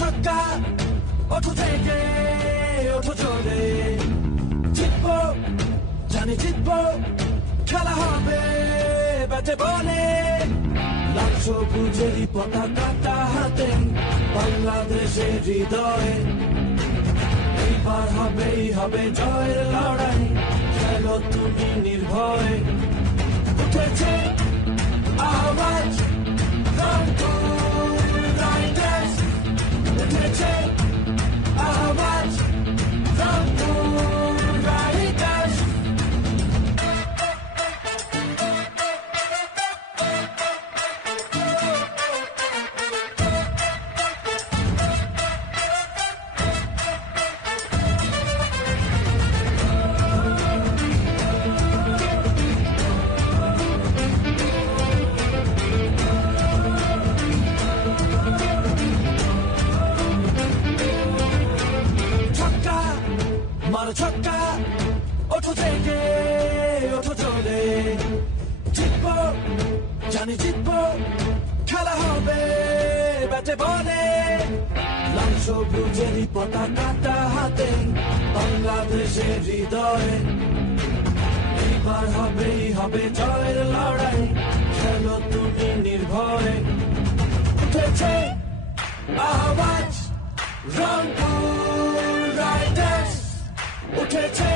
ছক্কা ওঠো থেকে ওঠো জোরে জিতবো জানি জিতবো খেলা হবে ব্যাটে বলে লাল সবুজেরই পতাকাটা হাতে বাংলাদেশের হৃদয়ে এইবার হবেই হবে জয়ের লড়াই খেলো তুমি নির্ভয়ে উঠেছে আওয়াজ রংপুর রাইডার্স উঠেছে আওয়াজ রংপুর রাইডার্স মারো ছক্কা ওঠো থেকে ওঠো চলে জিতবো জানি জিতবো খেলা হবে ব্যাটে বলে লাল সবুজেরই পতাকাটা হাতে বাংলাদেশের হৃদয়ে এইবার হবেই হবে জয়ের লড়াই খেলো তুমি নির্ভয়ে উঠেছে আওয়াজ রংপুর রাইডার্স উঠেছে